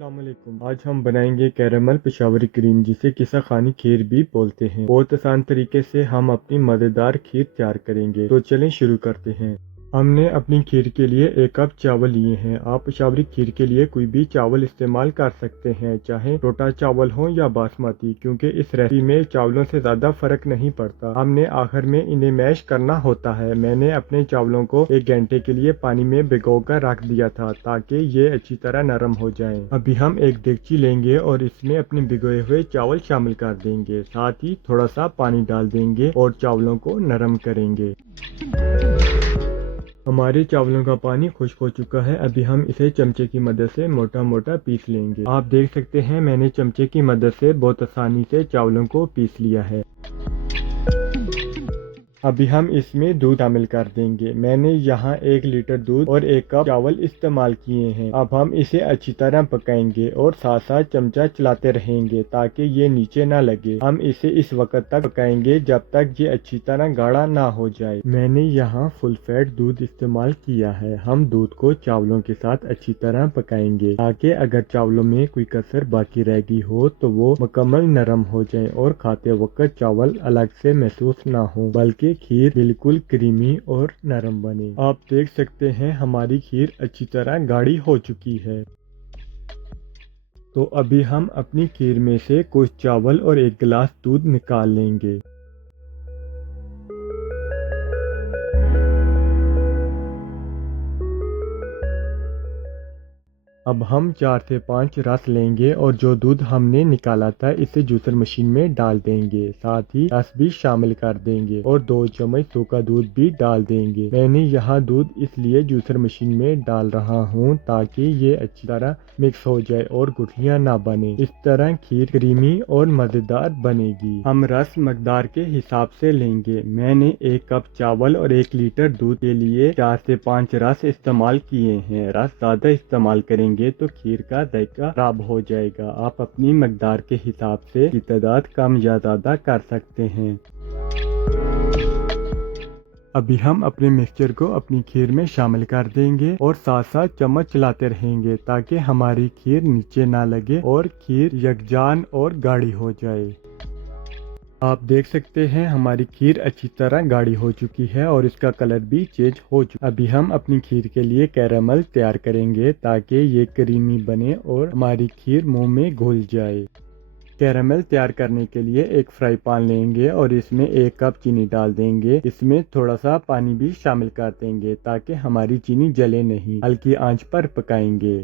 अस्सलाम वालेकुम। आज हम बनाएंगे कैरेमल पेशावरी क्रीम, जिसे किस्सा खानी खीर भी बोलते हैं। बहुत आसान तरीके से हम अपनी मज़ेदार खीर तैयार करेंगे। तो चलें शुरू करते हैं। हमने अपनी खीर के लिए 1 कप चावल लिए हैं। आप पेशावरी खीर के लिए कोई भी चावल इस्तेमाल कर सकते हैं, चाहे टोटा चावल हो या बासमती, क्योंकि इस रेसिपी में चावलों से ज़्यादा फर्क नहीं पड़ता। हमने आखिर में इन्हें मैश करना होता है। मैंने अपने चावलों को 1 घंटे के लिए पानी में भिगोकर रख दिया था, ताकि ये अच्छी तरह नरम हो जाएं। अभी हम एक देगची लेंगे और इसमें अपने भिगोए हुए चावल शामिल कर देंगे। साथ ही थोड़ा सा पानी डाल देंगे और चावलों को नरम करेंगे। हमारे चावलों का पानी खुश्क हो चुका है। अभी हम इसे चमचे की मदद से मोटा मोटा पीस लेंगे। आप देख सकते हैं, मैंने चमचे की मदद से बहुत आसानी से चावलों को पीस लिया है। अभी हम इसमें दूध शामिल कर देंगे। मैंने यहाँ 1 लीटर दूध और 1 कप चावल इस्तेमाल किए हैं। अब हम इसे अच्छी तरह पकाएंगे और साथ साथ चमचा चलाते रहेंगे, ताकि ये नीचे ना लगे। हम इसे इस वक्त तक पकाएंगे जब तक ये अच्छी तरह गाढ़ा ना हो जाए। मैंने यहाँ फुल फैट दूध इस्तेमाल किया है। हम दूध को चावलों के साथ अच्छी तरह पकाएंगे, ताकि अगर चावलों में कोई कसर बाकी रह गई हो तो वो मुकम्मल नरम हो जाए और खाते वक्त चावल अलग से महसूस ना हो, बल्कि खीर बिल्कुल क्रीमी और नरम बने। आप देख सकते हैं, हमारी खीर अच्छी तरह गाढ़ी हो चुकी है। तो अभी हम अपनी खीर में से कुछ चावल और 1 गिलास दूध निकाल लेंगे। अब हम 4 से 5 रस लेंगे और जो दूध हमने निकाला था इसे जूसर मशीन में डाल देंगे। साथ ही रस भी शामिल कर देंगे और 2 चम्मच सूखा दूध भी डाल देंगे। मैंने यहाँ दूध इसलिए जूसर मशीन में डाल रहा हूँ ताकि ये अच्छी तरह मिक्स हो जाए और गुठलियाँ ना बने। इस तरह खीर क्रीमी और मज़ेदार बनेगी। हम रस मकदार के हिसाब से लेंगे। मैंने 1 कप चावल और 1 लीटर दूध के लिए 4 से 5 रस इस्तेमाल किए हैं। रस ज़्यादा इस्तेमाल करेंगे तो खीर का जायका खराब हो जाएगा। आप अपनी मकदार के हिसाब से की तादाद कम या ज़्यादा कर सकते हैं। अभी हम अपने मिक्सचर को अपनी खीर में शामिल कर देंगे और साथ साथ चम्मच चलाते रहेंगे, ताकि हमारी खीर नीचे ना लगे और खीर यकजान और गाढ़ी हो जाए। आप देख सकते हैं, हमारी खीर अच्छी तरह गाढ़ी हो चुकी है और इसका कलर भी चेंज हो चुका है। अभी हम अपनी खीर के लिए कैरामल तैयार करेंगे, ताकि ये क्रीमी बने और हमारी खीर मुंह में घुल जाए। कैरामल तैयार करने के लिए एक फ्राई पैन लेंगे और इसमें 1 कप चीनी डाल देंगे। इसमें थोड़ा सा पानी भी शामिल कर देंगे, ताकि हमारी चीनी जले नहीं। हल्की आंच पर पकाएंगे।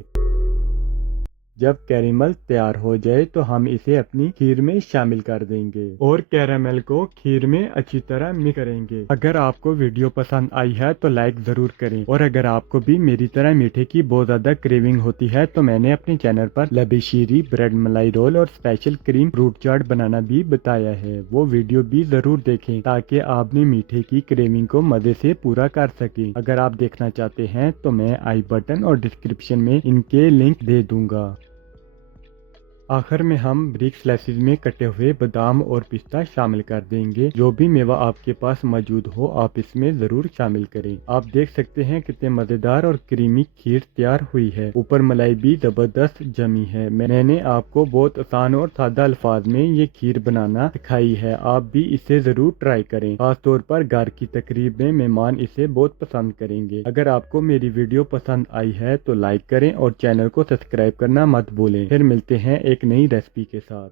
जब कैरेमल तैयार हो जाए तो हम इसे अपनी खीर में शामिल कर देंगे और कैरामल को खीर में अच्छी तरह मिक्स करेंगे। अगर आपको वीडियो पसंद आई है तो लाइक जरूर करें, और अगर आपको भी मेरी तरह मीठे की बहुत ज्यादा क्रेविंग होती है तो मैंने अपने चैनल पर लबी शीरी, ब्रेड मलाई रोल और स्पेशल क्रीम फ्रूट चाट बनाना भी बताया है। वो वीडियो भी जरूर देखें, ताकि आप अपने मीठे की क्रेविंग को मजे से पूरा कर सकें। अगर आप देखना चाहते हैं तो मैं आई बटन और डिस्क्रिप्शन में इनके लिंक दे दूंगा। आखिर में हम ब्रिक स्लाइसेस में कटे हुए बादाम और पिस्ता शामिल कर देंगे। जो भी मेवा आपके पास मौजूद हो आप इसमें जरूर शामिल करें। आप देख सकते हैं कितने मजेदार और क्रीमी खीर तैयार हुई है। ऊपर मलाई भी जबरदस्त जमी है। मैंने आपको बहुत आसान और सादा अल्फाज में ये खीर बनाना सिखाई है। आप भी इसे जरूर ट्राई करें। खास तौर पर घर की तकरीब में मेहमान इसे बहुत पसंद करेंगे। अगर आपको मेरी वीडियो पसंद आई है तो लाइक करें और चैनल को सब्सक्राइब करना मत भूलें। फिर मिलते हैं एक नई रेसिपी के साथ।